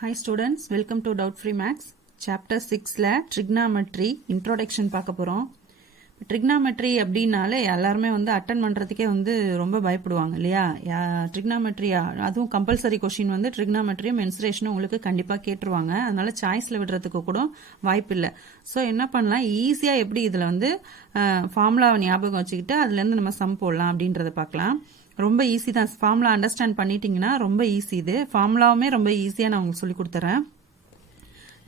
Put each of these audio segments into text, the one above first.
Hi students, welcome to Doubt Free Maths. Chapter 6ல trigonometry introduction பார்க்க போறோம். trigonometry அப்படினாலே எல்லாருமே அட்டெண்ட் பண்றதுக்கே ரொம்ப பயப்படுவாங்க இல்லையா? trigonometry அதுவும் கம்பல்சரி क्वेश्चन trigonometry mensuration உங்களுக்கு கண்டிப்பா கேட்றுவாங்க. அதனால சாய்ஸ்ல விடுறதுக்கு கூட வாய்ப்பு இல்ல. சோ என்ன பண்ணலாம், ஈஸியா எப்படி இதுல ஃபார்முலாவை ஞாபகம் வச்சுக்கிட்டு அதுல இருந்து நம்ம சம் போடலாம் அப்படின்றத பார்க்கலாம். ரொம்ப ஈஸி தான். ஃபார்முலா அண்டர்ஸ்டாண்ட் பண்ணிட்டீங்கன்னா ரொம்ப ஈஸி. இது ஃபார்முலாவுமே ரொம்ப ஈஸியா நான் உங்களுக்கு சொல்லி கொடுத்துறேன்.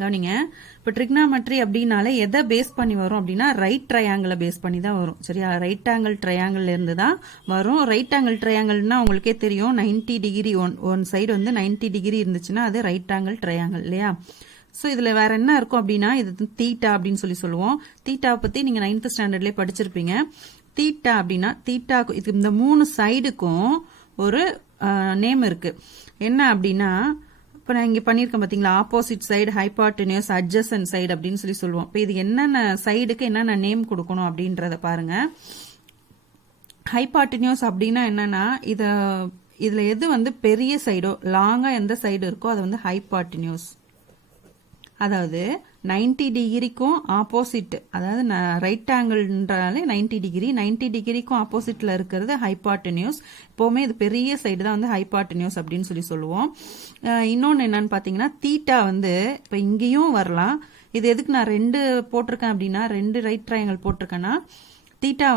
கவனிங்க, இப்போ ட்ரிக்னாமெட்ரி அப்படின்னாலே எதை பேஸ் பண்ணி வரும் அப்படின்னா ரைட் ட்ரையாங்கிளை பேஸ் பண்ணி தான் வரும். சரியா? ரைட் ஆங்கிள் ட்ரையாங்கிள் இருந்து தான் வரும். ரைட் ஆங்கிள் ட்ரையாங்கிள்னா உங்களுக்கே தெரியும், 90 டிகிரி ஒன் சைடு 90 டிகிரி இருந்துச்சுன்னா அது ரைட் ஆங்கிள் ட்ரையாங்கிள் இல்லையா? சோ இதுல வேற என்ன இருக்கும் அப்படின்னா இது தீட்டா அப்படின்னு சொல்லுவோம். தீட்டாவை பத்தி நீங்க 9th ஸ்டாண்டர்ட்லயே படிச்சிருப்பீங்க. தீட்டா அப்படின்னா தீட்டா இந்த மூணு சைடுக்கும் ஒரு நேம் இருக்கு. என்ன அப்படின்னா இப்ப நான் இங்க பண்ணிருக்கேன் பாத்தீங்களா, ஆப்போசிட் சைடு, ஹைபார்டெனியூஸ், அட்ஜசன்ட் சைடு அப்படின்னு சொல்லுவோம். இப்ப இது என்னென்ன சைடுக்கு என்னென்ன நேம் கொடுக்கணும் அப்படின்றத பாருங்க. ஹைபார்டெனியூஸ் அப்படின்னா என்னன்னா இதுல எது பெரிய சைடோ லாங்கா எந்த சைடு இருக்கோ அது ஹைபார்டெனியூஸ். அதாவது 90 டிகிரிக்கும் ஆப்போசிட், அதாவது ரைட் ஆங்கிள்ன்றாலே 90 டிகிரி, 90 டிகிரிக்கும் ஆப்போசிட்ல இருக்கிறது ஹைபார்டெனியூஸ். எப்பவுமே இது பெரிய சைடு தான் ஹைபார்டெனியூஸ் அப்படின்னு சொல்லுவோம். இன்னொன்னு என்னன்னு பாத்தீங்கன்னா தீட்டா இப்ப இங்கேயும் வரலாம். இது எதுக்கு நான் 2 போட்டிருக்கேன் அப்படின்னா 2 ரைட் ட்ரையாங்கிள் போட்டிருக்கேன்னா தீட்டா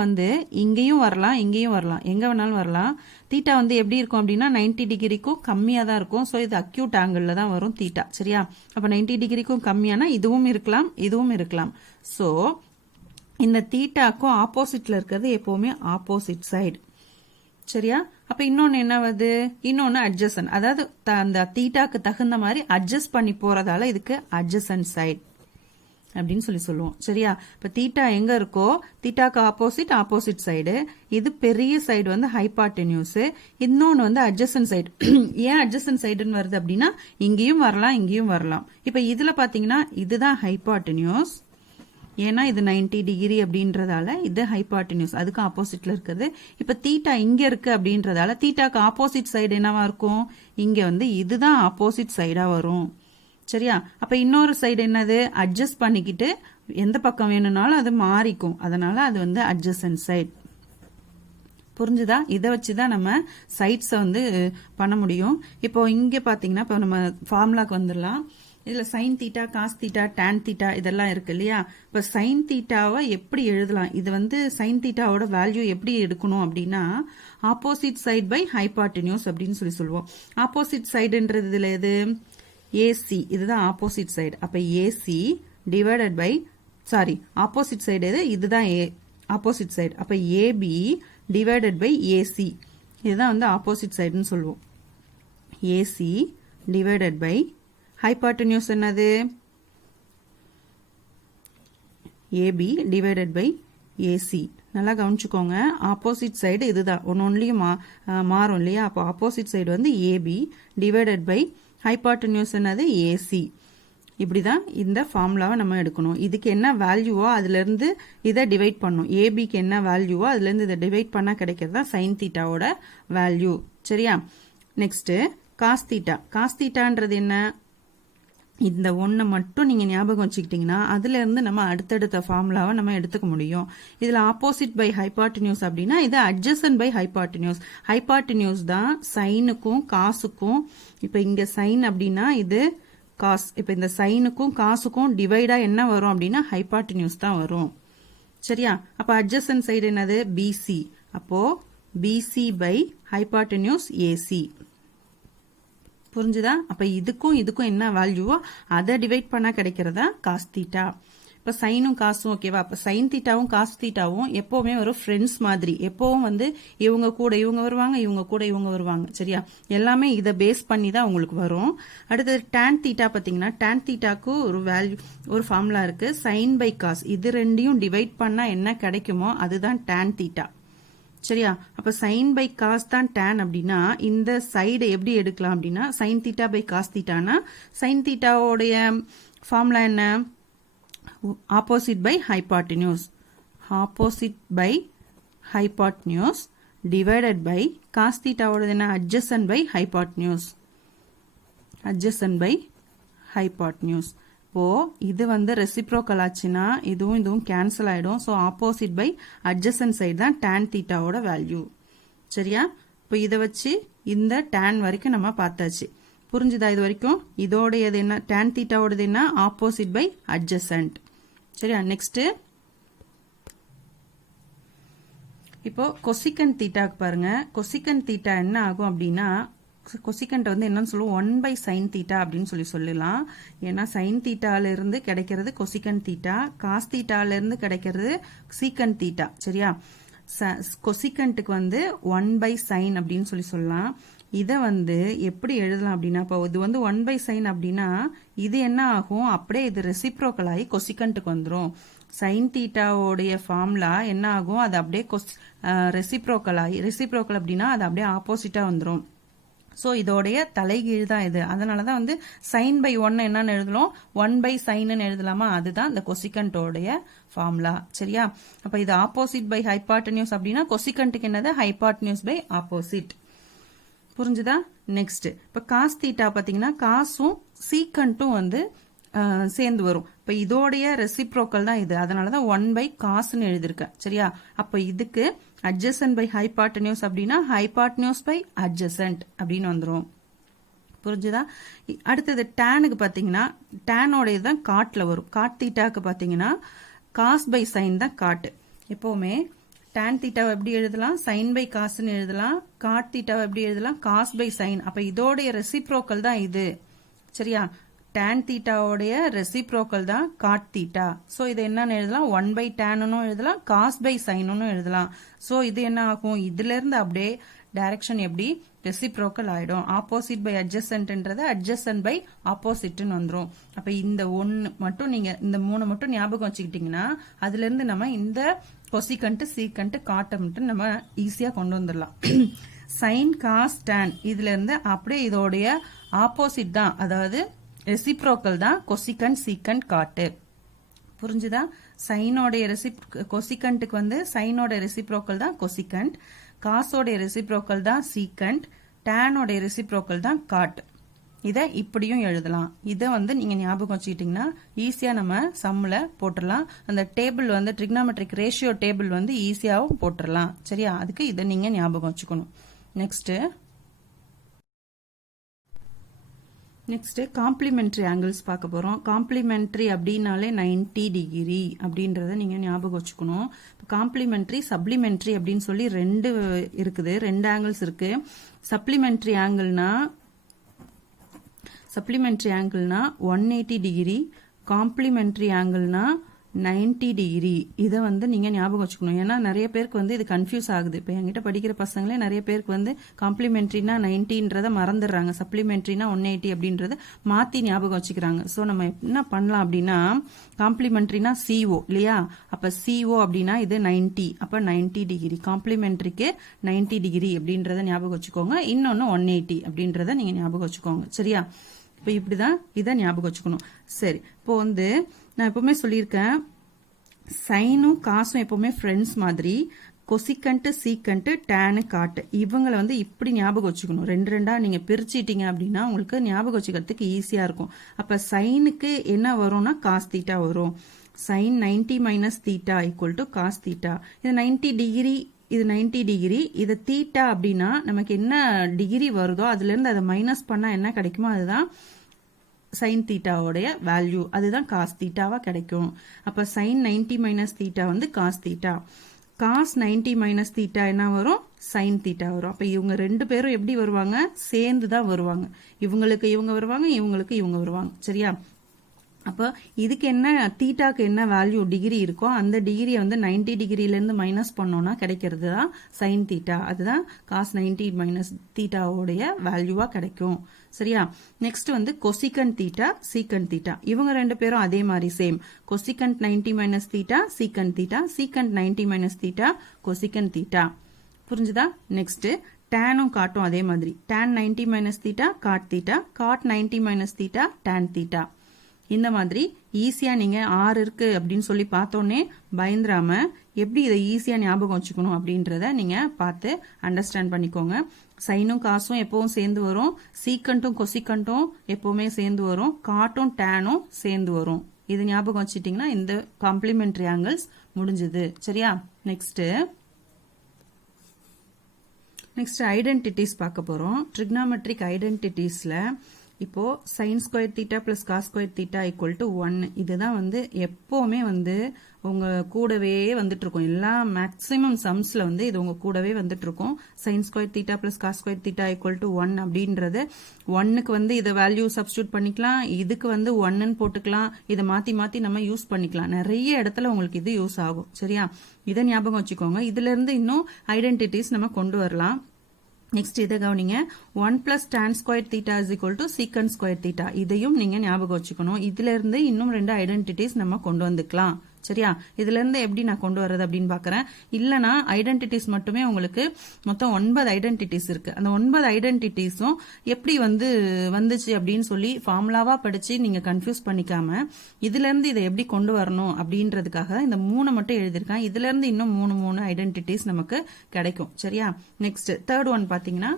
இங்கேயும் வரலாம், இங்கேயும் வரலாம், எங்க வேணாலும் வரலாம். தீட்டா எப்படி இருக்கும் அப்படின்னா 90 டிகிரிக்கும் கம்மியா தான் இருக்கும். சோ இது அக்யூட் ஆங்கிள் தான் வரும் தீட்டா. சரியா? அப்ப 90 டிகிரிக்கும் கம்மியானா இதுவும் இருக்கலாம், இதுவும் இருக்கலாம். சோ இந்த தீட்டாக்கும் ஆப்போசிட்ல இருக்கிறது எப்பவுமே ஆப்போசிட் சைடு. சரியா? அப்ப இன்னொன்னு என்ன வருது, இன்னொன்னு அட்ஜசன், அதாவது அந்த தீட்டாக்கு தகுந்த மாதிரி அட்ஜஸ்ட் பண்ணி போறதால இதுக்கு அட்ஜசன்ட் சைடு அப்படின்னு சொல்லுவோம். சரியா? இப்ப தீட்டா எங்க இருக்கோ தீட்டாக்கு ஆப்போசிட் சைடு, இது பெரிய சைடு ஹைபார்டெனியூஸ், இன்னொன்னு அட்ஜசன்ட் சைடு. ஏன் அட்ஜசன்ட் சைடுன்னு வருது அப்படின்னா இங்கேயும் வரலாம், இங்கேயும் வரலாம். இப்ப இதுல பாத்தீங்கன்னா இதுதான் ஹைபார்டெனியூஸ். ஏன்னா இது 90 டிகிரி அப்படின்றதால இது ஹைபார்டெனியூஸ், அதுக்கு ஆப்போசிட்ல இருக்குது. இப்ப தீட்டா இங்க இருக்கு அப்படின்றதால தீட்டாக்கு ஆப்போசிட் சைடு என்னவா இருக்கும், இங்க இதுதான் ஆப்போசிட் சைடா வரும். சரியா? அப்ப இன்னொரு சைடு என்னது, அட்ஜஸ்ட் பண்ணிக்கிட்டு எந்த பக்கம் வேணும்னாலும் அது மாறிக்கும். அதனால அது அட்ஜசன்ட் சைடு. புரிஞ்சுதா? இதை வச்சுதான் நம்ம சைட்ஸ பண்ண முடியும். இப்போ இங்க பாத்தீங்கன்னா இப்ப நம்ம ஃபார்முலாக்கு வந்துடலாம். இதுல sine theta, cos theta, tan theta இதெல்லாம் இருக்கு இல்லையா? இப்ப சைன் தீட்டாவை எப்படி எழுதலாம், இது சைன் தீட்டாவோட வேல்யூ எப்படி எடுக்கணும் அப்படின்னா ஆப்போசிட் சைடு பை ஹைபார்டெனியூஸ் அப்படின்னு சொல்லுவோம். ஆப்போசிட் சைடுன்றது இதுல எது, ஏசி, இதுதான் ஆப்போசிட் சைடு. அப்ப AC divided by, sorry opposite side எது, இதுதான் ஆப்போசிட் சைடு. அப்ப ஏபி டிவைடட் பை ஏசி, இதுதான் ஆப்போசிட் சைடுன்னு சொல்லுவோம். ஏசி டிவைடட் பை ஹைபார்டெனியூஸ் என்னது, ஏபி டிவைடட் பை ஏசி. நல்லா கவனிச்சுக்கோங்க, ஆப்போசிட் சைடு இதுதான், ஒன்னொன்னுலயும் மாறும் இல்லையா? அப்போ opposite side AB divided by hypotenuse என்னது, ஏசி. இப்படிதான் இந்த ஃபார்முலாவை நம்ம எடுக்கணும். இதுக்கு என்ன வேல்யூவோ அதுல இருந்து இதை டிவைட் பண்ணும். ஏபிக்கு என்ன வேல்யூவோ அதுல இருந்து இதை டிவைட் பண்ணா கிடைக்கிறது தான் சைன் தீட்டாவோட வேல்யூ. சரியா? Next cos theta. காஸ் தீட்டான்றது என்ன, இந்த ஒன்றை மட்டும் நீங்க ஞாபகம் வச்சுக்கிட்டீங்கன்னா அதுல இருந்து நம்ம அடுத்தடுத்த ஃபார்முலாவை நம்ம எடுத்துக்க முடியும். இதுல ஆப்போசிட் பை ஹைபார்டெனியூஸ் அப்படின்னா இது அட்ஜசன்ட் பை ஹைபார்டெனியூஸ். ஹைபார்டெனியூஸ் தான் சைனுக்கும் காசுக்கும், இப்ப இங்க சைன் அப்படின்னா இது காஸ், இப்ப இந்த சைனுக்கும் காசுக்கும் டிவைடா என்ன வரும் அப்படின்னா ஹைபார்டெனியூஸ் தான் வரும். சரியா? அப்ப அட்ஜசன்ட் சைடு என்னது, பிசி. அப்போ பிசி பை ஹைபார்டெனியூஸ் ஏசி. புரிஞ்சுதா? அப்ப இதுக்கும் இதுக்கும் என்ன வேல்யூவோ அதை டிவைட் பண்ணா கிடைக்கிறதா காஸ் தீட்டா. இப்ப சைனும் காசும் ஓகேவா? அப்ப சைன் தீட்டாவும் காஸ் தீட்டாவும் எப்பவுமே ஒரு ஃப்ரெண்ட்ஸ் மாதிரி, எப்பவும் இவங்க கூட இவங்க வருவாங்க, இவங்க கூட இவங்க வருவாங்க. சரியா? எல்லாமே இதை பேஸ் பண்ணி தான் உங்களுக்கு வரும். அடுத்தது டான் தீட்டா பாத்தீங்கன்னா டான் தீட்டாக்கு ஒரு வேல்யூ, ஒரு ஃபார்முலா இருக்கு, சைன் பை காஸ். இது ரெண்டையும் டிவைட் பண்ணா என்ன கிடைக்குமோ அதுதான் டான் தீட்டா. சரியா? அப்ப சைன் பை காஸ் தான் டான் அப்படின்னா இந்த சைடு எப்படி எடுக்கலாம் அப்படின்னா சைன் தீட்டா பை காஸ் தீட்டானா சைன் தீட்டாவோடைய ஃபார்முலா என்ன, opposite by hypotenuse, opposite by hypotenuse divided by cos தீட்டாவோட என்ன, adjacent by hypotenuse, adjacent by hypotenuse. இப்போ இது வந்து ரெசிப்ரோக்கல் ஆச்சுன்னா இதுவும் இதுவும் கேன்சல் ஆயிடும். So opposite by adjacent side தான் tan தீட்டாவோட வேல்யூ. சரியா? இப்போ இதை வச்சு இந்த tan வரைக்கும் நம்ம பார்த்தாச்சு. புரிஞ்சுதா இது வரைக்கும்? இதோடையது என்ன? tan தீட்டாவோடது என்ன? Opposite by adjacent. சரியா? நெக்ஸ்ட் இப்போ கொசிகன் தீட்டாக்கு பாருங்க. கொசிகன் தீட்டா என்ன ஆகும் அப்படின்னா, கொசிகன்ட் வந்து என்னன்னு சொல்லுவோம், 1/sin தீட்டா அப்படின்னு சொல்லலாம். ஏன்னா sin தீட்டால இருந்து கிடைக்கிறது கொசிகன் தீட்டா, காஸ் தீட்டால இருந்து கிடைக்கிறது சீக்கன் தீட்டா. சரியா? கொசிகன்ட்டுக்கு வந்து 1/sin அப்படின்னு சொல்லலாம். இதை வந்து எப்படி எழுதலாம் அப்படின்னா, இப்போ இது வந்து 1/sin அப்படின்னா இது என்ன ஆகும், அப்படியே இது ரெசிப்ரோக்கல் ஆகி கொசிகன்ட்டுக்கு வந்துடும். சைன் தீட்டாவோடைய ஃபார்முலா என்ன ஆகும், அது அப்படியே ரெசிப்ரோக்கல் ஆகி, ரெசிப்ரோக்கல் அப்படின்னா அது அப்படியே ஆப்போசிட்டா வந்துடும். ஸோ இதோடைய தலைகீழ் தான் இது. அதனால தான் வந்து sin by 1 என்னன்னு எழுதலாம், 1/sin எழுதலாமா, அதுதான் இந்த கொசிகன்ட்டோடைய ஃபார்முலா. சரியா? அப்ப இது ஆப்போசிட் பை ஹைபாட்டனியூஸ் அப்படின்னா கொசிகன்ட்டுக்கு என்னது, ஹைபாட்டனியூஸ் பை ஆப்போசிட். புரிஞ்சுதா? நெக்ஸ்ட் இப்ப காஸ் தீட்டா பாத்தீங்கன்னா காசும் சீக்கன்ட்டும் வந்து சேர்ந்து வரும். இப்ப இதோடைய ரெசிப்ரோக்கல் தான் இது. அதனாலதான் 1/cosன்னு எழுதிருக்கேன். சரியா? அப்ப இதுக்கு adjacent by hypotenuse அப்படின்னா hypotenuse by adjacent அப்படின்னு வந்துரும். புரிஞ்சுதா? அடுத்தது டேனுக்கு பாத்தீங்கன்னா டேனோட தான் காட்ல வரும். காட் தீட்டாக்கு பாத்தீங்கன்னா காஸ் பை சைன் தான் காட்டு. எப்பவுமே tan தீட்டாவை எப்படி எழுதலாம், sin by cosன்னு எழுதலாம். காட் தீட்டாவை எப்படி எழுதலாம், cos by sin. அப்ப இதோடைய ரெசிப்ரோக்கல் தான் இது. சரியா? tan தீட்டாவோடைய ரெசிப்ரோக்கல் தான் காட் தீட்டா. சோ இது என்னன்னு எழுதலாம், 1/tan எழுதலாம், cos by sin எழுதலாம். சோ இது என்ன ஆகும், இதுல இருந்து அப்படியே டைரக்ஷன் எப்படி ரெசிப்ரோக்கல் ஆயிடும். ஆப்போசிட் பை அட்ஜசன்ட்ன்றது அட்ஜசன்ட் பை ஆப்போசிட்னு வந்துரும். அப்ப இந்த ஒன்னு மட்டும் நீங்க இந்த 3 மட்டும் ஞாபகம் வச்சுக்கிட்டீங்கன்னா அதுல இருந்து நம்ம இந்த கொசிகன்ட் சீக்கன்ட் காட்டை மட்டும் நம்ம ஈஸியா கொண்டு வந்துடலாம். சைன் காஸ் tan இதுல இருந்து அப்படியே இதோடைய ஆப்போசிட் தான், அதாவது ரெசிப்ரோக்கல் தான் கொசிகன்ட் சீக்கன்ட் காட்டு. புரிஞ்சுதா? சைனோடைய கொசிகன்ட்டுக்கு வந்து சைனோட ரெசிப்ரோக்கல் தான் கொசிகன்ட், காசோடைய ரெசிப்ரோக்கல் தான் சீக்கன்ட், டேனோடைய ரெசிப்ரோக்கல் தான் காட். இதை இப்படியும் எழுதலாம். இதை வந்து நீங்க ஞாபகம் வச்சுக்கிட்டீங்கன்னா ஈஸியா நம்ம சம்ல போட்டுடலாம். அந்த டேபிள் வந்து ட்ரிக்னாமெட்ரிக் ரேஷியோ டேபிள் வந்து ஈஸியாவும் போட்டுடலாம். சரியா? அதுக்கு இதை நீங்க ஞாபகம் வச்சுக்கணும். நெக்ஸ்ட் காம்ப்ளிமெண்டரி ஆங்கிள்ஸ் பார்க்க போறோம். காம்ப்ளிமெண்டரி அப்படின்னாலே 90 டிகிரி அப்படின்றத நீங்க ஞாபகம் வச்சுக்கணும். காம்ப்ளிமெண்டரி சப்ளிமெண்டரி அப்படின்னு சொல்லி ரெண்டு இருக்குது, ரெண்டு ஆங்கிள்ஸ் இருக்கு. சப்ளிமெண்டரி ஆங்கிள்னா 180 டிகிரி, காம்ப்ளிமெண்டரி ஆங்கிள்னா 90 டிகிரி. இதை வந்து நீங்க ஞாபகம் வச்சுக்கணும். ஏன்னா நிறைய பேருக்கு வந்து இது கன்ஃபியூஸ் ஆகுது. இப்ப என்கிட்ட படிக்கிற பசங்களே நிறைய பேருக்கு வந்து காம்ப்ளிமெண்டரினா 90ன்றத மறந்துடுறாங்க, சப்ளிமெண்டரினா 180 அப்படின்றத மாத்தி ஞாபகம் வச்சுக்கிறாங்க. சோ நம்ம என்ன பண்ணலாம் அப்படின்னா, காம்ப்ளிமெண்டரினா CO இல்லையா, அப்ப CO அப்படின்னா இது 90, அப்ப 90 டிகிரி. காம்ப்ளிமெண்டரிக்கு 90 டிகிரி அப்படின்றத ஞாபகம் வச்சுக்கோங்க. இன்னொன்னு 180 அப்படின்றத நீங்க ஞாபகம் வச்சுக்கோங்க. சரியா? இப்ப இப்படிதான் இதை ஞாபகம் வச்சுக்கணும். சரி, இப்போ வந்து நான் எப்பவுமே சொல்லியிருக்கேன், சைனும் காசும் எப்பவுமே ஃப்ரெண்ட்ஸ் மாதிரி, கொசிகன்ட் சீக்கன்ட் டேனு காட்டு இவங்களை வந்து இப்படி ஞாபகம் வச்சுக்கணும். ரெண்டா நீங்க பிரிச்சிட்டீங்க அப்படின்னா உங்களுக்கு ஞாபகம் வச்சுக்கிறதுக்கு ஈஸியா இருக்கும். அப்ப சைனுக்கு என்ன வரும்னா காஸ் தீட்டா வரும். Sine 90 minus theta equal to cos theta. இது 90 டிகிரி, இது 90 டிகிரி. இது தீட்டா அப்படின்னா நமக்கு என்ன டிகிரி வருதோ அதுல இருந்து அதை மைனஸ் பண்ணா என்ன கிடைக்குமோ அதுதான் சைன் தீட்டாவோடைய வேல்யூ, அதுதான் காஸ் தீட்டாவா கிடைக்கும். அப்ப சைன் 90 மைனஸ் தீட்டா வந்து cos theta, cos 90 minus theta என்ன வரும், சைன் தீட்டா வரும். அப்ப இவங்க ரெண்டு பேரும் எப்படி வருவாங்க, சேர்ந்து தான் வருவாங்க. இவங்களுக்கு இவங்க வருவாங்க, இவங்களுக்கு இவங்க வருவாங்க. சரியா? அப்ப இதுக்கு என்ன, தீட்டாக்கு என்ன வேல்யூ டிகிரி இருக்கோ அந்த டிகிரியை வந்து 90 டிகிரில இருந்து மைனஸ் பண்ணோம்னா கிடைக்கிறது தான் சைன் தீட்டா. அதுதான் காஸ் 90 மைனஸ் தீட்டாவோடைய வேல்யூவா கிடைக்கும். சரியா? நெக்ஸ்ட் வந்து கொசிகன்ட் தீட்டா சீக்கன்ட் தீட்டா. இவங்க ரெண்டு பேரும் அதே மாதிரி same. Cosecant 90 minus theta secant theta, secant 90 minus theta cosecant theta. புரிஞ்சுதா? நெக்ஸ்ட் டேனும் காட்டும் அதே மாதிரி. tan 90 minus theta cot theta, cot 90 minus theta tan theta. இந்த மாதிரி ஈஸியா நீங்க r இருக்கு அப்படின்னு சொல்லி பார்த்தோன்னே பயந்துராம எப்படி இதை ஈஸியா ஞாபகம் வச்சுக்கணும் அப்படின்றத நீங்க பார்த்து அண்டர்ஸ்டாண்ட் பண்ணிக்கோங்க. சைனும் காசும் எப்பவும் சேர்ந்து வரும், சீக்கண்ட்டும் கொசிக்கண்ட்டும் எப்பவுமே சேர்ந்து வரும், காட்டும் டேனும் சேர்ந்து வரும். இது ஞாபகம் வச்சுட்டீங்கன்னா இந்த காம்ப்ளிமெண்டரி ஆங்கிள்ஸ் முடிஞ்சது. சரியா? நெக்ஸ்ட் ஐடென்டிட்டிஸ் பார்க்க போறோம். ட்ரிக்னாமெட்ரிக் ஐடென்டிட்டிஸ்ல இப்போ sin square theta plus cos square theta equal to 1 இதுதான் வந்து எப்பவுமே வந்து உங்க கூடவே வந்துட்டு இருக்கும். எல்லா மேக்ஸிமம் சம்ஸ்ல வந்து இது உங்க கூடவே வந்துட்டு இருக்கும். sin square theta plus cos square theta equal to 1 அப்படின்றது 1க்கு வந்து இதை வேல்யூ சப்ஸ்டியூட் பண்ணிக்கலாம், இதுக்கு வந்து 1ன்னு போட்டுக்கலாம், இதை மாத்தி மாத்தி நம்ம யூஸ் பண்ணிக்கலாம். நிறைய இடத்துல உங்களுக்கு இது யூஸ் ஆகும். சரியா? இதை ஞாபகம் வச்சுக்கோங்க. இதுல இருந்து இன்னும் ஐடென்டிட்டிஸ் நம்ம கொண்டு வரலாம். நெக்ஸ்ட் இதை கவனிங்க. 1 plus Don square theta is equal to சீக்கன் ஸ்கொயர் தீட்டா. இதையும் நீங்க ஞாபகம் வச்சுக்கணும். இதுல இருந்து இன்னும் 2 ஐடென்டிட்டிஸ் நம்ம கொண்டு வந்துக்கலாம். சரியா? இதுல இருந்து எப்படி நான் கொண்டு வர்றது அப்படின்னு பாக்குறேன். இல்லனா ஐடென்டிட்டிஸ் மட்டுமே உங்களுக்கு மொத்தம் 9 ஐடென்டிட்டிஸ் இருக்கு. அந்த 9 ஐடென்டிட்டிஸும் எப்படி வந்துச்சு அப்படின்னு சொல்லி ஃபார்முலாவா படிச்சு நீங்க கன்ஃபியூஸ் பண்ணிக்காம இதுல இருந்து இதை எப்படி கொண்டு வரணும் அப்படின்றதுக்காக இந்த 3 மட்டும் எழுதியிருக்கேன். இதுல இருந்து இன்னும் 3 ஐடென்டிட்டிஸ் நமக்கு கிடைக்கும். சரியா? நெக்ஸ்ட் தேர்ட் ஒன் பாத்தீங்கன்னா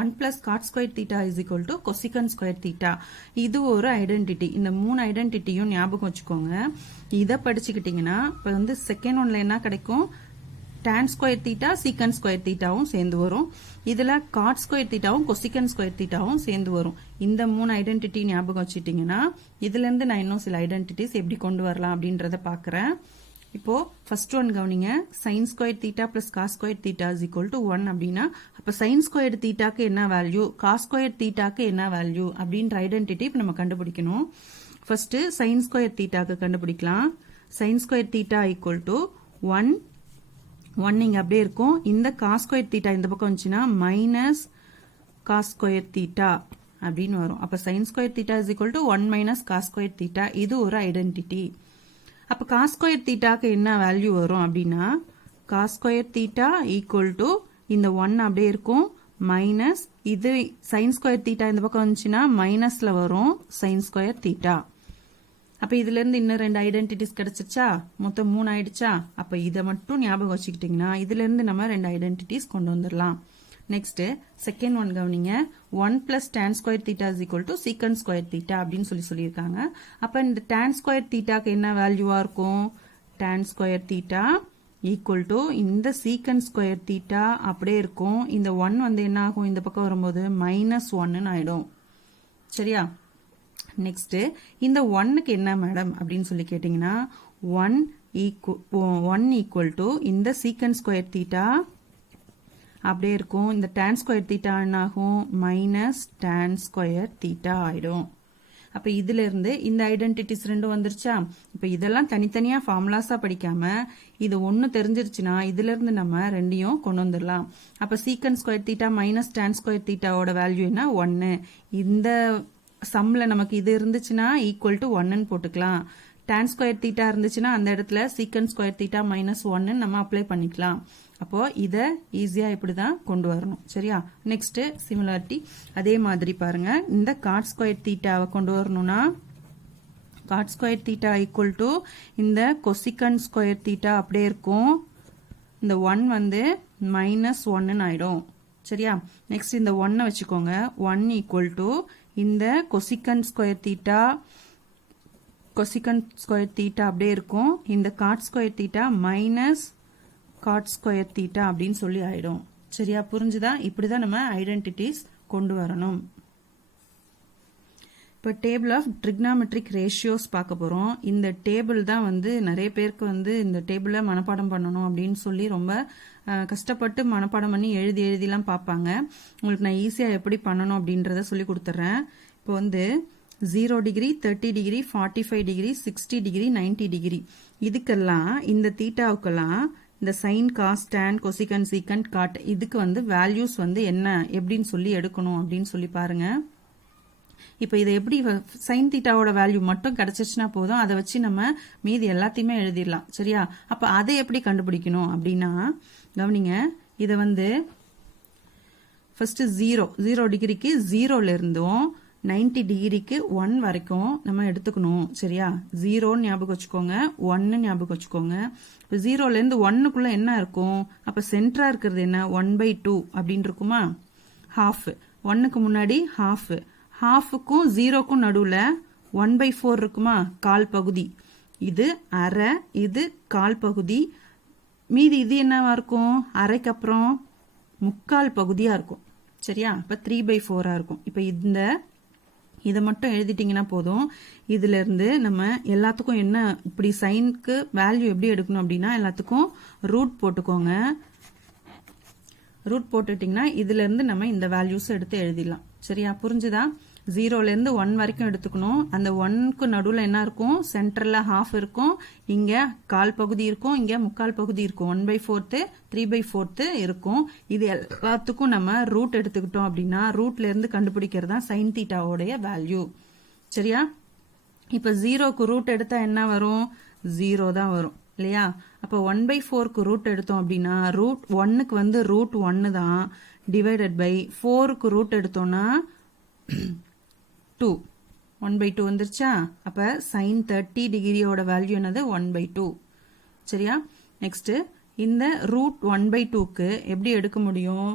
1 plus cot square theta is equal to cosecant square theta. இது ஒரு ஐடென்டிட்டி. இந்த 3 ஐடென்டிட்டியும் ஞாபகம் வச்சுக்கோங்க. இதை படிச்சுக்கிட்டீங்கன்னா இப்ப வந்து செகண்ட் ஒன்ல என்ன கிடைக்கும்? tan square theta secant square தீட்டாவும் சேர்ந்து வரும். இதுல காட் ஸ்கொயர் தீட்டாவும் கொசிகன் ஸ்கொயர் தீட்டாவும் சேர்ந்து வரும். இந்த 3 ஐடென்டிட்டி ஞாபகம் வச்சுட்டீங்கன்னா இதுல இருந்து நான் இன்னும் சில ஐடென்டிட்டிஸ் எப்படி கொண்டு வரலாம் அப்படின்றத பாக்குறேன். இப்போ ஃபர்ஸ்ட் ஒன் கவனிங்க. sin square theta plus cos square theta is equal to 1 அப்படின்னா அப்ப sin ஸ்கொயர் தீட்டாக்கு என்ன வேல்யூ, காஸ் ஸ்கொயர் தீட்டாக்கு என்ன வேல்யூ அப்படின்ற ஐடென்டிட்டி இப்ப நம்ம கண்டுபிடிக்கணும். ஃபர்ஸ்ட் sin ஸ்கொயர் தீட்டாக்கு கண்டுபிடிக்கலாம். sin square theta equal to 1 இங்க அப்படியே இருக்கும். இந்த காஸ் ஸ்கொயர் தீட்டா இந்த பக்கம் வந்துச்சுன்னா மைனஸ் காஸ் ஸ்கொயர் தீட்டா அப்படின்னு வரும். அப்ப sin square theta is equal to 1 minus cos square theta. இது ஒரு ஐடென்டிட்டி. அப்ப காஸ் ஸ்கொயர் தீட்டாக்கு என்ன வேல்யூ வரும் அப்படின்னா cos square theta equal to இந்த 1 அப்படியே இருக்கும் மைனஸ் இது சைன் ஸ்கொயர் தீட்டா இந்த பக்கம் வந்துச்சுன்னா மைனஸ்ல வரும் சைன் ஸ்கொயர் தீட்டா. அப்ப இதுல இருந்து இன்னும் 2 ஐடென்டிட்டிஸ் கிடைச்சிருச்சா? மொத்தம் 3 ஆயிடுச்சா? அப்ப இதை மட்டும் ஞாபகம் வச்சுக்கிட்டீங்கன்னா இதுல இருந்து நம்ம 2 ஐடென்டிட்டிஸ் கொண்டு வந்துடலாம். நெக்ஸ்ட் செகண்ட் ஒன் கவனிங்க. 1 plus Don square theta is equal to சீக்கன் ஸ்கொயர் தீட்டா அப்படின்னு சொல்லியிருக்காங்க. அப்ப இந்த டான் ஸ்கொயர் தீட்டாக்கு என்ன வேல்யூவா இருக்கும்? Don square theta equal to இந்த சீக்கன் ஸ்கொயர் தீட்டா அப்படியே இருக்கும். இந்த 1 வந்து என்ன ஆகும்? இந்த பக்கம் வரும்போது மைனஸ் 1 ஆயிடும். சரியா? நெக்ஸ்ட் இந்த 1க்கு என்ன மேடம் அப்படின்னு சொல்லி கேட்டீங்கன்னா 1 ஈக்குவல் டு இந்த சீக்கன் ஸ்கொயர் தீட்டா அப்படியே இருக்கும். இந்த tan ஸ்கொயர் தீட்டா என்ன ஆகும்? மைனஸ் tan ஸ்கொயர் தீட்டா ஆயிடும். அப்ப இதுல இருந்து இந்த ஐடென்டிட்டிஸ் 2 வந்துருச்சா? இப்ப இதெல்லாம் தனித்தனியா ஃபார்முலாஸா படிக்காம இது ஒன்னு தெரிஞ்சிருச்சுன்னா இதுல இருந்து நம்ம 2யும் கொண்டு வந்துடலாம். அப்ப secant square theta minus tan square தீட்டாவோட வேல்யூ என்ன? 1. இந்த சம்ல நமக்கு இது இருந்துச்சுன்னா ஈக்குவல் டு 1ன்னு போட்டுக்கலாம். tan ஸ்கொயர் தீட்டா இருந்துச்சுன்னா அந்த இடத்துல சீக்கன் ஸ்கொயர் தீட்டா மைனஸ் 1 நம்ம அப்ளை பண்ணிக்கலாம். அப்போ இத ஈஸியா இப்படிதான் கொண்டு வரணும். சரியா? நெக்ஸ்ட் சிமிலாரிட்டி அதே மாதிரி பாருங்க. இந்த காட் ஸ்கொயர் தீட்டாவை கொண்டு வரணும்னா God square theta equal to இந்த கொசிகன் ஸ்கொயர் தீட்டா அப்படியே இருக்கும். இந்த 1 வந்து மைனஸ் 1 ஆயிடும். சரியா? நெக்ஸ்ட் இந்த 1 வச்சுக்கோங்க. 1 ஈக்குவல் டு இந்த கொசிகன் ஸ்கொயர் தீட்டா அப்படியே இருக்கும். இந்த God square theta minus God square theta அப்படின்னு சொல்லி ஆயிடும். சரியா? புரிஞ்சுதா? இப்படிதான் நம்ம ஐடென்டிட்டிஸ் கொண்டு வரணும். இப்ப டேபிள் ஆஃப் ட்ரிக்னாமெட்ரிக் ரேஷியோஸ் பார்க்க போறோம். இந்த டேபிள் தான் வந்து நிறைய பேருக்கு வந்து இந்த டேபிள மனப்பாடம் பண்ணணும் அப்படின்னு சொல்லி ரொம்ப கஷ்டப்பட்டு மனப்பாடம் பண்ணி எழுதிலாம் பார்ப்பாங்க. உங்களுக்கு நான் ஈஸியா எப்படி பண்ணணும் அப்படின்றத சொல்லி கொடுத்துறேன். இப்போ வந்து 0 degree, 30 degree, 45 degree, 60 degree, 90 degree இதுக்கெல்லாம் இந்த தீட்டாவுக்கெல்லாம் இந்த சைன், காஸ், டான், கொசிகன், சீக்கன், காட் இதுக்கு வந்து வேல்யூஸ் வந்து என்ன எப்படின்னு சொல்லி எடுக்கணும் அப்படின்னு சொல்லி பாருங்க. இப்ப இதை எப்படி சைன் தீட்டாவோட வேல்யூ மட்டும் கிடைச்சிச்சுன்னா போதும், அதை வச்சு நம்ம மீதி எல்லாத்தையுமே எழுதிடலாம். சரியா? அப்ப அதை எப்படி கண்டுபிடிக்கணும் அப்படின்னா கவனிங்க. இதை வந்து ஃபர்ஸ்ட் 0 டிகிரிக்கு 0ல இருந்தும் 90 டிகிரிக்கு 1 வரைக்கும் நம்ம எடுத்துக்கணும். சரியா? 0ன்னு ஞாபகம் வச்சுக்கோங்க, 1 ஞாபகம் வச்சுக்கோங்க. இப்போ 0லேருந்து 1க்குள்ள என்ன இருக்கும்? அப்போ சென்டரா இருக்கிறது என்ன? 1/2 அப்படின்னு இருக்குமா? ஹாஃப். 1க்கு முன்னாடி ஹாஃப். ஹாஃபுக்கும் 0க்கும் நடுவில் 1/4 இருக்குமா? கால் பகுதி. இது அரை, இது கால் பகுதி. மீதி இது என்னவா இருக்கும்? அரைக்கு அப்புறம் முக்கால் பகுதியா இருக்கும். சரியா? அப்ப 3/4 இருக்கும். இப்ப இதை மட்டும் எழுதிட்டீங்கன்னா போதும். இதுல இருந்து நம்ம எல்லாத்துக்கும் என்ன இப்படி சைனுக்கு வேல்யூ எப்படி எடுக்கணும் அப்படின்னா எல்லாத்துக்கும் ரூட் போட்டுக்கோங்க. ரூட் போட்டுட்டீங்கன்னா இதுல இருந்து நம்ம இந்த வேல்யூஸ் எடுத்து எழுதிடலாம். சரியா? புரிஞ்சுதா? 0லேருந்து 1 வரைக்கும் எடுத்துக்கணும். அந்த 1க்கு நடுவில் என்ன இருக்கும்? சென்டர்ல ஹாஃப் இருக்கும், இங்க கால் பகுதி இருக்கும், இங்க முக்கால் பகுதி இருக்கும். 1/4 3/4 இருக்கும். இது எல்லாத்துக்கும் நம்ம ரூட் எடுத்துக்கிட்டோம் அப்படின்னா ரூட்ல இருந்து கண்டுபிடிக்கிறது தான் சைன் தீட்டாவோடைய வேல்யூ. சரியா? இப்ப 0க்கு ரூட் எடுத்தா என்ன வரும்? 0 தான் வரும் இல்லையா? அப்ப 1/4க்கு ரூட் எடுத்தோம் அப்படின்னா ரூட் 1க்கு வந்து ரூட் 1 தான், டிவைடட் பை 4க்கு ரூட் எடுத்தோம்னா 2. 1/2 வந்துருச்சா? அப்ப sin 30 டிகிரியோட வேல்யூ என்னது? 1/2. சரியா? நெக்ஸ்ட் இந்த ரூட் 1/2க்கு எப்படி எடுக்க முடியும்?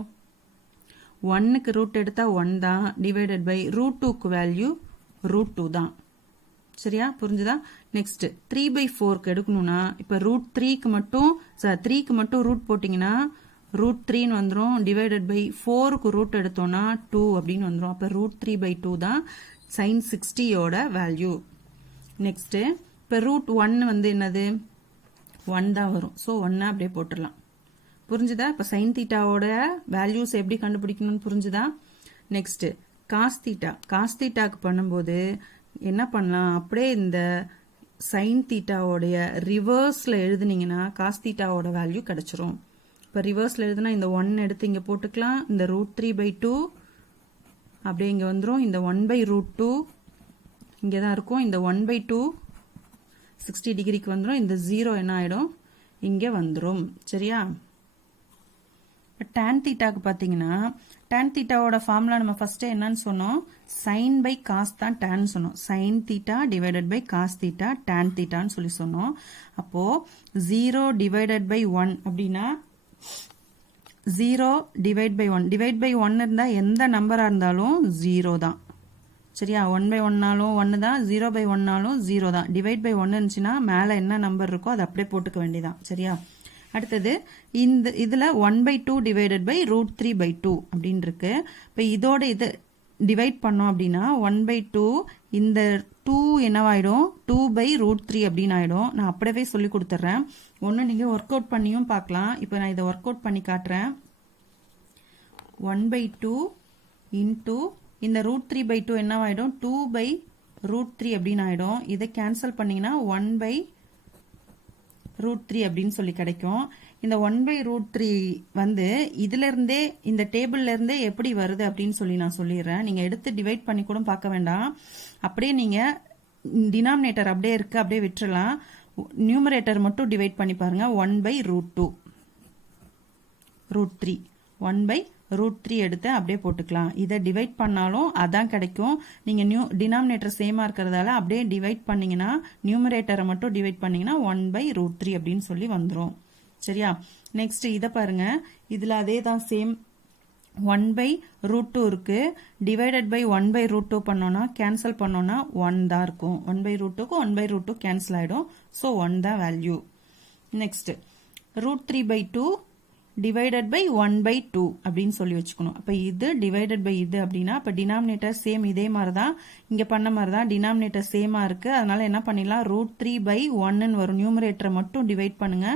1க்கு ரூட் எடுத்தா 1 தான், டிவைடட் பை ரூட் 2க்கு வேல்யூ ரூட் 2 தான். சரியா? புரிஞ்சுதா? நெக்ஸ்ட் 3/4க்கு எடுக்கணும்னா இப்ப ரூட் 3க்கு மட்டும் ரூட் போட்டீங்கன்னா ரூட் 3ன்னு வந்துடும், டிவைடட் பை 4க்கு ரூட் எடுத்தோம்னா 2 அப்படின்னு வந்துடும். அப்ப ரூட் 3/2 தான் சைன் 60யோட வேல்யூ. நெக்ஸ்ட் இப்ப ரூட் 1 வந்து என்னது? 1 தான் வரும். ஸோ 1 அப்படியே போட்டுடலாம். புரிஞ்சுதா? இப்ப சைன் தீட்டாவோட வேல்யூஸ் எப்படி கண்டுபிடிக்கணும்னு புரிஞ்சுதா? Next cos theta. காஸ் தீட்டாக்கு பண்ணும்போது என்ன பண்ணலாம்? அப்படியே இந்த சைன் தீட்டாவோடைய ரிவர்ஸ்ல எழுதுனீங்கன்னா காஸ் தீட்டாவோட வேல்யூ கிடைச்சிரும். இப்போ ரிவர்ஸ்ல எழுதுனா இந்த 1 எடுத்து இங்க போட்டுக்கலாம். இந்த ரூட் 3/2 அப்படியே இங்க வந்துடும். இந்த 1/√2 இங்கே தான் இருக்கும். இந்த 1/2 60 டிகிரிக்கு வந்துடும். இந்த 0 என்ன ஆயிடும்? இங்கே வந்துடும். சரியா? tan தீட்டாக்கு பார்த்தீங்கன்னா tan தீட்டாவோட ஃபார்முலா நம்ம ஃபர்ஸ்ட் என்னன்னு சொன்னோம்? சைன் பை காஸ் தான் tan சொன்னோம். Sine theta divided by cos theta tan தீட்டான்னு சொல்லி சொன்னோம். அப்போ 0 டிவைடட் பை 1 அப்படின்னா 0 டிவைட் பை 1. டிவைட் பை 1 இருந்தா எந்த நம்பரா இருந்தாலும் 0 தான். சரியா? 1/1னாலும் 1 தான், 0/1னாலும் 0 தான். டிவைட் பை 1 இருந்துச்சுன்னா மேல என்ன நம்பர் இருக்கோ அதை அப்படியே போட்டுக்க வேண்டியதான். சரியா? அடுத்தது இதுல 1/2 டிவைடட் பை ரூட் 3/2 அப்படின்னு இருக்கு. இப்ப இதோட இது டிவைட் பண்ணோம் அப்படின்னா 1/2 இந்த 2 என்னவாயிடும்? 2/√3 அப்படின்னு ஆயிடும். நான் அப்படியே சொல்லி கொடுத்துட்றேன். ஒன்னு நீங்க ஒர்க் அவுட் பண்ணியும் பார்க்கலாம். இப்ப நான் இதை ஒர்க் அவுட் பண்ணி காட்டுறேன். 1/2 இன்டூ இந்த √3/2 என்னவாயிடும்? 2/√3 அப்படின்னு ஆயிடும். இதை கேன்சல் பண்ணீங்கன்னா 1/√3 அப்படின்னு சொல்லி கிடைக்கும். இந்த 1/√3 வந்து இதுல இருந்தே இந்த டேபிள்ல இருந்தே எப்படி வருது அப்படின்னு சொல்லி நான் சொல்லிடுறேன். நீங்க எடுத்து டிவைட் பண்ணி கூட பார்க்க வேண்டாம். அப்படியே நீங்க டினாமினேட்டர் அப்படியே இருக்கு, அப்படியே விட்டுறலாம். நியூமரேட்டர் மட்டும் டிவைட் பண்ணி பாருங்க. 1/√2 √3 1/√3 எடுத்து அப்படியே போட்டுக்கலாம். இதை டிவைட் பண்ணாலும் அதான் கிடைக்கும். நீங்க டினாமினேட்டர் சேமா இருக்கிறதால அப்படியே டிவைட் பண்ணீங்கன்னா நியூமரேட்டரை மட்டும் டிவைட் பண்ணீங்கன்னா 1/√3 அப்படின்னு சொல்லி வந்துடும். சரியா? நெக்ஸ்ட் இதை பாருங்க. இதுல அதே தான் சேம் 1/√2 இருக்கு. டிவைடட் பை 1/√2 பண்ணோம்னா கேன்சல் பண்ணோம்னா 1 தான் இருக்கும். 1/√2க்கு 1/√2 கேன்சல் ஆயிடும். ஸோ 1 தான் வேல்யூ. நெக்ஸ்ட் √3/2 டிவைடட் பை 1/2 அப்படின்னு சொல்லி வச்சுக்கணும். அப்ப இது டிவைடட் பை இது அப்படின்னா இப்ப டினாமினேட்டர் சேம் இதே மாதிரி தான் இங்க பண்ண மாதிரி தான். டினாமினேட்டர் சேமா இருக்கு. அதனால என்ன பண்ணிடலாம்? √3/1 வரும். நியூமரேட்டரை மட்டும் டிவைட் பண்ணுங்க.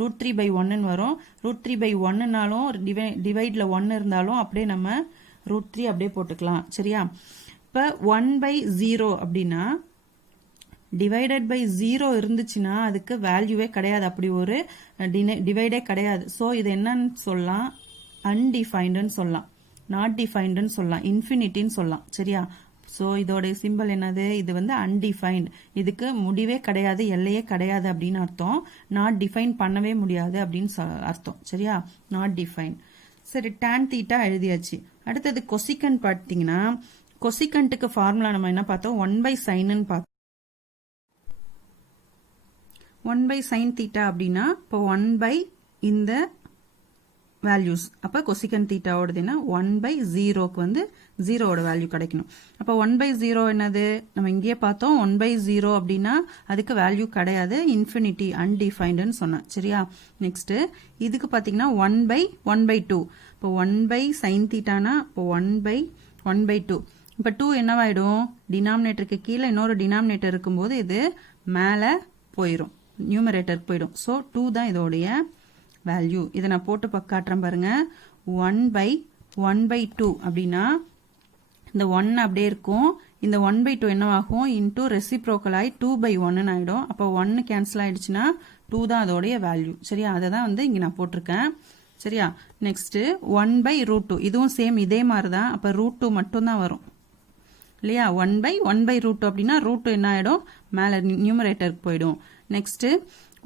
√3/1 வரும். √3/1னாலும் டிவைட்ல 1 இருந்தாலும் அப்படியே நம்ம √3 அப்படியே போட்டுக்கலாம். சரியா? இப்ப 1/0 அப்படின்னா டிவைடட் பை 0 இருந்துச்சுன்னா அதுக்கு வேல்யூவே கிடையாது. அப்படி ஒரு டிவைடே கிடையாது. ஸோ இது என்னன்னு சொல்லலாம்? அன்டிஃபைன்டுன்னு சொல்லலாம், நாட் டிஃபைன்டுன்னு சொல்லலாம், இன்ஃபினிட்டின்னு சொல்லலாம். சரியா? ஸோ இதோட சிம்பிள் என்னது? இது வந்து அன்டிஃபைன்ட். இதுக்கு முடிவே கிடையாது, எல்லையே கிடையாது அப்படின்னு அர்த்தம். நாட் டிஃபைன் பண்ணவே முடியாது அப்படின்னு அர்த்தம். சரியா? Not define. சரி, tan தீட்டா எழுதியாச்சு. அடுத்தது கொசிக்கன் பார்த்தீங்கன்னா கொசிகண்ட்டுக்கு ஃபார்முலா நம்ம என்ன பார்த்தோம் 1/sin பார்த்தோம் 1/sin தீட்டா அப்படின்னா இப்போ 1 இந்த வேல்யூஸ் அப்ப கொசிகன் தீட்டாவோடது என்ன 1/0க்கு வந்து 0ஓட வேல்யூ கிடைக்கணும் அப்ப 1/0 என்னது நம்ம இங்கேயே பார்த்தோம் 1/0 அப்படின்னா அதுக்கு வேல்யூ கிடையாது இன்ஃபினிட்டி அன்டிஃபைன்டுன்னு சொன்னேன் சரியா நெக்ஸ்ட் இதுக்கு பாத்தீங்கன்னா 1/1/2 இப்போ 1/sin தீட்டானா இப்போ 1/1/2 இப்போ 2 என்னவாயிடும் டினாமினேட்டருக்கு கீழே இன்னொரு டினாமினேட்டர் இருக்கும்போது இது மேல போயிடும் நியூமரேட்டருக்கு போயிடும் ஸோ 2 தான் இதோடைய வேல்யூ இதை நான் போட்டு காட்டுறேன் பாருங்க 1/1/2 அப்படின்னா இந்த 1 அப்படியே இருக்கும் இந்த 1/2 என்னவாகும் இன்டூ ரெசிப்ரோக்கல் ஆகி 2/1 ஆயிடும் அப்போ 1 கேன்சல் ஆயிடுச்சுன்னா 2 தான் அதோடைய வேல்யூ சரியா அதை தான் வந்து இங்க நான் போட்டிருக்கேன் சரியா நெக்ஸ்ட் 1/√2 இதுவும் சேம் இதே மாதிரி தான் அப்ப √2 மட்டும் தான் வரும் இல்லையா 1/1/√2 அப்படின்னா √2 என்ன ஆயிடும் மேல நியூமரேட்டருக்கு போயிடும் நெக்ஸ்ட்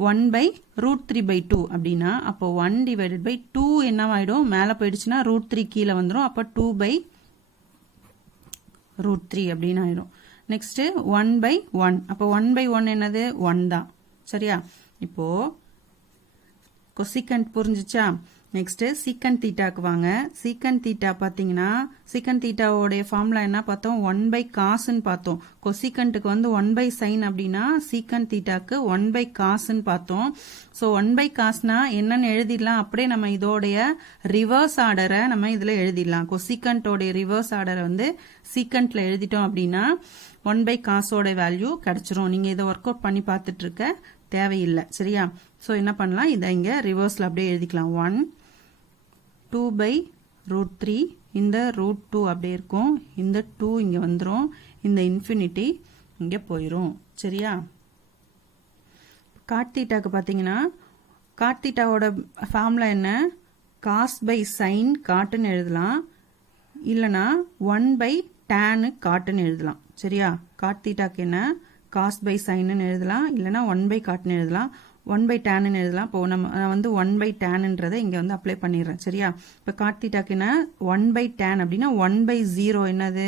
1/√3/2 அப்படின்னா அப்போ 1/2 என்னவாயிடும் மேல போயிடுச்சுன்னா √3 கீழே வந்துடும் அப்ப 2/√3 அப்படின்னு ஆயிடும் நெக்ஸ்ட் 1/1 அப்போ 1/1 என்னது 1 தான் சரியா இப்போ கொசிகண்ட் புரிஞ்சுச்சா நெக்ஸ்ட் சீக்கன் தீட்டாக்கு வாங்க சீக்கன் தீட்டா பாத்தீங்கன்னா சீக்கன் தீட்டாவோட ஃபார்முலா என்ன பார்த்தோம் 1/cosன்னு பார்த்தோம் கொசிகண்ட்டுக்கு வந்து 1/sin அப்படின்னா சீக்கன் தீட்டாக்கு 1/cosன்னு பார்த்தோம் ஸோ 1/cosனா என்னன்னு எழுதிடலாம் அப்படியே நம்ம இதோடைய ரிவர்ஸ் ஆர்டரை நம்ம இதுல எழுதிடலாம் கொசிகண்டோட ரிவர்ஸ் ஆர்டரை வந்து சீக்கண்ட்ல எழுதிட்டோம் அப்படின்னா 1/cosோட வேல்யூ கிடைச்சிரும் நீங்க இதை ஒர்க் அவுட் பண்ணி பார்த்துட்டு இருக்க தேவையில்லை சரியா ஸோ என்ன பண்ணலாம் இதை இங்க ரிவர்ஸ்ல அப்படியே எழுதிக்கலாம் 2/√3 இந்த √2 அப்படியே இருக்கும் இந்த 2 இங்க வந்துரும் இந்த இன்ஃபினிட்டி இங்க போயிரும் சரியா காட் தீட்டாக்கு பாத்தீங்கன்னா காட் தீட்டாவோட ஃபார்முலா என்ன cos/sin காட்டுன்னு எழுதலாம் இல்லனா 1/tan காட்டுன்னு எழுதலாம் சரியா காட் தீட்டாக்கு என்ன cos/sin எழுதலாம் இல்லனா 1/cotன்னு எழுதலாம் 1/tan எழுதலாம் இப்போ நான் வந்து 1/tanன்றதை இங்க வந்து அப்ளை பண்ணிடுறேன் சரியா இப்போ காட் தீட்டாக்கு என்ன 1/tan அப்படின்னா 1/0 என்னது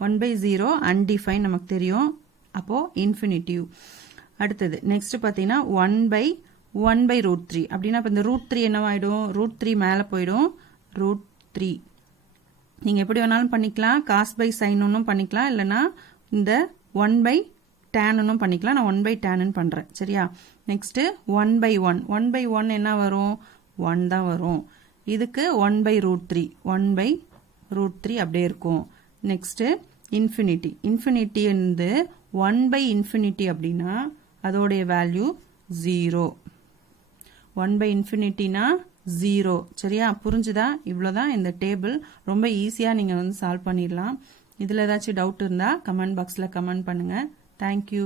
1/0 அன்டிஃபைன் நமக்கு தெரியும் அப்போ இன்ஃபினிட்டிவ் அடுத்தது நெக்ஸ்ட் பாத்தீங்கன்னா 1/1/√3 அப்படின்னா இப்போ இந்த √3 என்னவாயிடும் √3 மேல போயிடும் √3 நீங்க எப்படி வேணாலும் பண்ணிக்கலாம் cos/sin ஒன்னும் பண்ணிக்கலாம் இல்லனா இந்த 1/tan பண்ணிக்கலாம் நான் 1/tan பண்றேன் சரியா நெக்ஸ்ட் 1/1 1/1 என்ன வரும் 1 தான் வரும் இதுக்கு 1/√3 1/√3 அப்படியே இருக்கும் நெக்ஸ்ட் இன்ஃபினிட்டி இன்ஃபினிட்டி வந்து 1/∞ அப்படின்னா அதோடைய வேல்யூ 0 1/∞னா 0 சரியா புரிஞ்சுதா இவ்வளவுதான் இந்த டேபிள் ரொம்ப ஈஸியா நீங்க வந்து சால்வ் பண்ணிடலாம் இதுல ஏதாச்சும் டவுட் இருந்தா கமெண்ட் பாக்ஸ்ல கமெண்ட் பண்ணுங்க Thank you.